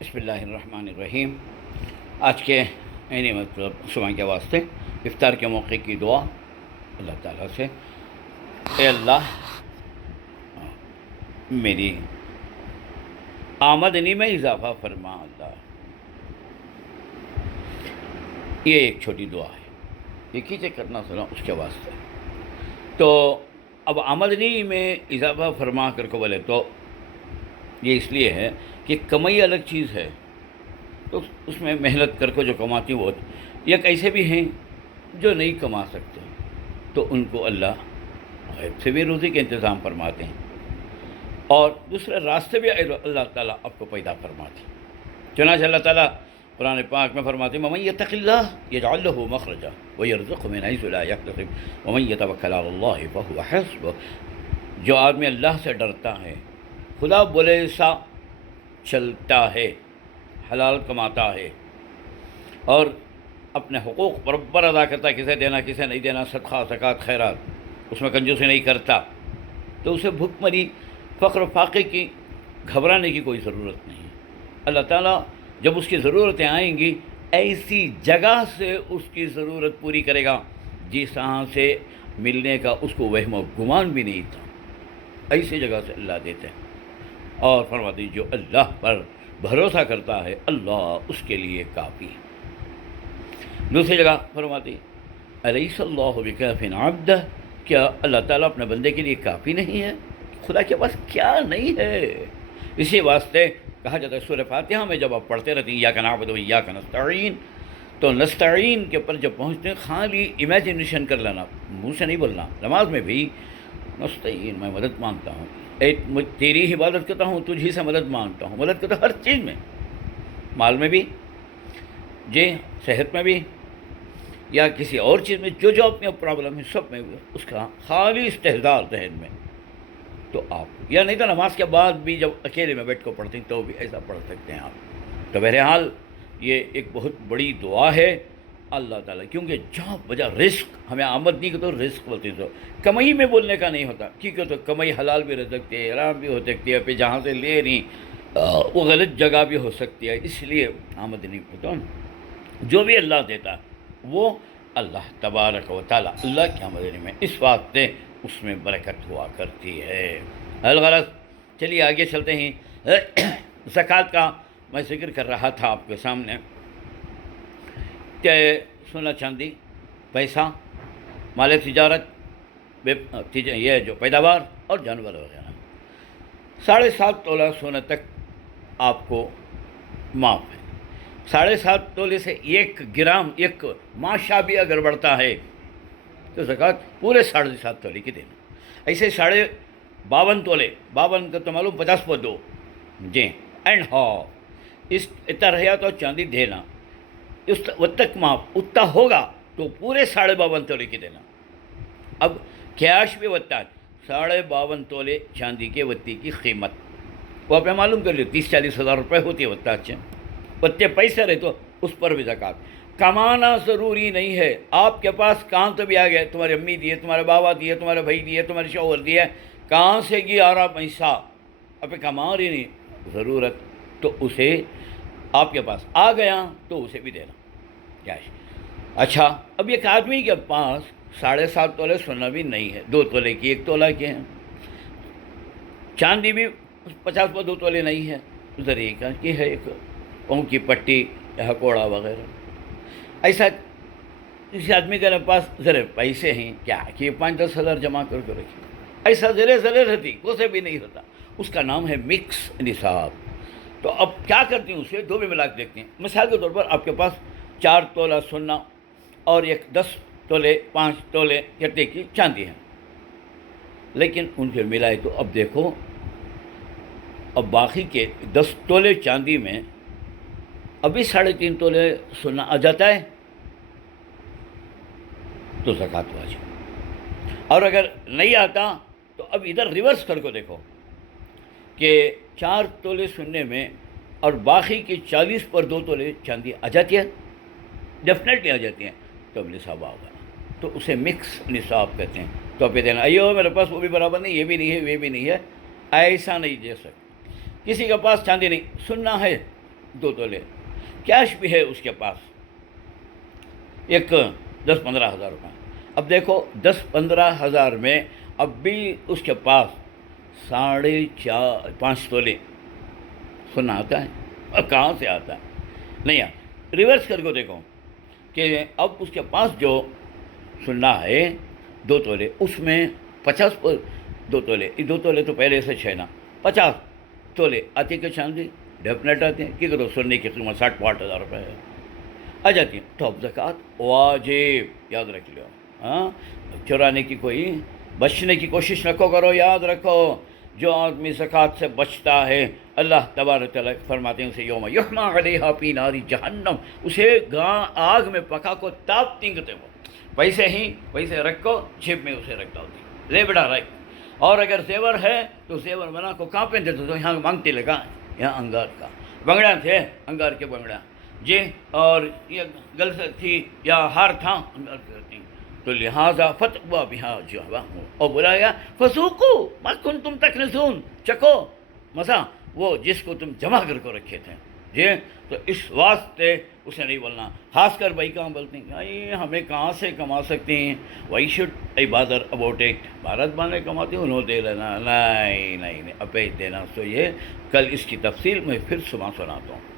بسم اللہ الرحمن الرحیم۔ آج کے مطلب صبح کے واسطے افطار کے موقع کی دعا اللہ تعالیٰ سے، اے اللہ میری آمدنی میں اضافہ فرما اللہ۔ یہ ایک چھوٹی دعا ہے، یہ کیسے کرنا سنا اس کے واسطے۔ تو اب آمدنی میں اضافہ فرما کر کو بولے تو یہ اس لیے ہے کہ کمائی الگ چیز ہے، تو اس میں محنت کر کے جو کماتی وہ، یا کیسے بھی ہیں جو نہیں کما سکتے تو ان کو اللہ غیب سے بھی روزی کے انتظام فرماتے ہیں، اور دوسرے راستے بھی اللہ تعالیٰ آپ کو پیدا فرماتے ہیں۔ چنانچہ اللہ تعالیٰ قرآن پاک میں فرماتے ہیں وَمَن يَتَّقِ اللَّهَ يَجْعَل لَّهُ مَخْرَجًا وَيَرْزُقْهُ مِنْ حَيْثُ لَا يَحْتَسِبُ وَمَن يَتَوَكَّلْ عَلَى اللَّهِ فَهُوَ حَسْبُهُ۔ جو آدمی اللہ سے ڈرتا ہے، خدا بولے سا چلتا ہے، حلال کماتا ہے، اور اپنے حقوق برابر ادا کرتا ہے، کسے دینا کسے نہیں دینا، صدقہ زکوٰۃ خیرات، اس میں کنجوسی نہیں کرتا، تو اسے بھوک مری فقر و فاقے کی گھبرانے کی کوئی ضرورت نہیں۔ اللہ تعالیٰ جب اس کی ضرورتیں آئیں گی ایسی جگہ سے اس کی ضرورت پوری کرے گا جہاں سے ملنے کا اس کو وہم و گمان بھی نہیں تھا، ایسی جگہ سے اللہ دیتے ہیں۔ اور فرماتے ہیں جو اللہ پر بھروسہ کرتا ہے اللہ اس کے لیے کافی ہے۔ دوسری جگہ فرماتے ہیں الیس اللہ بکاف عبدہ، کیا اللہ تعالیٰ اپنے بندے کے لیے کافی نہیں ہے؟ خدا کے پاس کیا نہیں ہے؟ اسی واسطے کہا جاتا ہے سورہ فاتحہ میں جب آپ پڑھتے رہتے ہیں ایاک نعبد و ایاک نستعین، تو نستعین کے پر جب پہنچتے ہیں خالی امیجنیشن کر لینا، منہ سے نہیں بولنا۔ نماز میں بھی نستعین، میں مدد مانگتا ہوں، تیری عبادت کرتا ہوں، تجھی سے مدد مانگتا ہوں۔ مدد کرتا ہر چیز میں، مال میں بھی، جی صحت میں بھی، یا کسی اور چیز میں، جو اپنی پرابلم ہے سب میں اس کا خالی استحضار ذہن میں۔ تو آپ یا نہیں تو نماز کے بعد بھی جب اکیلے میں بیٹھ کر پڑھتے ہیں تو بھی ایسا پڑھ سکتے ہیں آپ۔ تو بہرحال یہ ایک بہت بڑی دعا ہے اللہ تعالیٰ، کیونکہ جہاں وجہ رزق، ہمیں آمدنی کو تو رزق بولتے ہیں، تو کمائی میں بولنے کا نہیں ہوتا، کیونکہ تو کمائی حلال بھی رہ سکتی ہے، حرام بھی ہو سکتی ہے، پھر جہاں سے لے رہی وہ غلط جگہ بھی ہو سکتی ہے، اس لیے آمدنی کو تو جو بھی اللہ دیتا ہے وہ اللہ تبارک و تعالیٰ اللہ کی آمدنی میں اس واسطے اس میں برکت ہوا کرتی ہے۔ الغرض چلیے آگے چلتے ہیں۔ زکوٰۃ کا میں ذکر کر رہا تھا آپ کے سامنے کہ سونا چاندی، پیسہ، مال تجارت، یہ جو پیداوار اور جانور وغیرہ 7.5 تولہ سونے تک آپ کو معاف ہے۔ 7.5 تولے سے 1 گرام، 1 ماشا بھی اگر بڑھتا ہے تو زکوٰۃ پورے 7.5 تولے کی دینا۔ ایسے 52 تولے، 52 کا تو معلوم 50/2، جی اینڈ ہاف، اس اتنا رہا تو چاندی دینا، اس تک معاف اتنا ہوگا تو پورے 52.5 تولے کی دینا۔ اب کیش بھی وتا ہے 52.5 تولے چاندی کے وتی کی قیمت، وہ آپ معلوم کر لیں 30-40 ہزار روپے ہوتی ہے وتا، اچھے وتے پیسے رہے تو اس پر بھی زکوٰۃ۔ کمانا ضروری نہیں ہے، آپ کے پاس کہاں تو بھی آ گئے، تمہاری امی دیے، تمہارے بابا دیے، تمہارے بھائی دیے، تمہارے شوہر دیے، کہاں سے گی آ رہا پیسہ، اب کما رہی نہیں ضرورت، تو اسے آپ کے پاس آ گیا تو اسے بھی دینا کیش۔ اچھا اب ایک آدمی کے پاس 7.5 تولے سونا بھی نہیں ہے، 2 تولے کی 1 تولہ کے ہیں، چاندی بھی 50/2 تولے نہیں ہے، ذریعے کا یہ ہے ایک پاؤں کی پٹی یا ہکوڑا وغیرہ۔ ایسا کسی آدمی کے پاس ذرے پیسے ہیں کیا کہ 5-10 ہزار جمع کر کے رکھے، ایسا ذرے رہتی کوسے بھی نہیں ہوتا، اس کا نام ہے مکس نصاب۔ تو اب کیا کرتی ہوں، اسے 2 بھی ملا کے دیکھتے ہیں۔ مثال کے طور پر آپ کے پاس 4 تولہ سونا اور 10 تولے 5 تولے کہتے کی چاندی ہے، لیکن ان کے ملائے تو اب دیکھو، اب باقی کے 10 تولے چاندی میں ابھی 3.5 تولے سونا آ جاتا ہے تو زکوٰۃ واجب۔ اور اگر نہیں آتا تو اب ادھر ریورس کر کو دیکھو کہ 4 تولے سونے میں اور باقی کی 40/2 تولے چاندی آ جاتی ہے، ڈیفینیٹلی آ جاتی ہیں، تو اب نصاب آگا، تو اسے مکس نصاب کہتے ہیں۔ تو اب یہ دینا ایو میرے پاس وہ بھی برابر نہیں، یہ بھی نہیں ہے، یہ بھی نہیں ہے، ایسا نہیں دے سکتے۔ کسی کے پاس چاندی نہیں، سننا ہے 2 تولے، کیش بھی ہے اس کے پاس ایک 10-15 ہزار روپے۔ اب دیکھو 10-15 ہزار میں اب بھی اس کے پاس 4.5 تولے سننا آتا ہے، اور کہاں سے آتا ہے؟ نہیں ریورس کر کے دیکھو کہ اب اس کے پاس جو سننا ہے 2 تولے، اس میں 2 تولے، یہ 2 تولے تو پہلے سے 6 نا، 50 تولے آتے کہ چاندی ڈیفینیٹ آتے ہیں، کیا کرو سننے کی قیمت 60-65 ہزار روپے ہے آ جاتی ہیں، تو اب زکوٰۃ واجب، یاد رکھ لو۔ ہاں، چرانے کی کوئی بچنے کی کوشش نہ کرو، یاد رکھو جو آدمی زکوٰۃ سے بچتا ہے اللہ تبارک تعالیٰ فرماتے ہیں اسے یوم یحمى علیہا فی نار جہنم، اسے آگ میں پکا کو تاپ تینگتے وہ، پیسے رکھو جیب میں اسے رکھتا ہوتی، لے بیٹا رکھ، اور اگر زیور ہے تو زیور بنا کو کہاں پہنتے تو یہاں مانگتے لگا، یہاں انگار کا بنگڑا تھے، انگار کے بنگڑا جی، اور یہ گل تھی یا ہار تھا انگار کے، تو لہٰذا فتوا بہا جہوا ہوں، اور بلایا فسوقو ما کنتم تکنزون، چکو مزہ وہ جس کو تم جمع کر کے رکھے تھے جی، تو اس واسطے اسے نہیں بولنا، خاص کر بھائی کہاں بولتے ہیں بھائی ہمیں کہاں سے کما سکتے ہیں، why should a bother about it, Bharat والے کماتے ہیں انہوں دے لینا، نہیں اب دینا، تو یہ کل اس کی تفصیل میں پھر صبح سناتا ہوں۔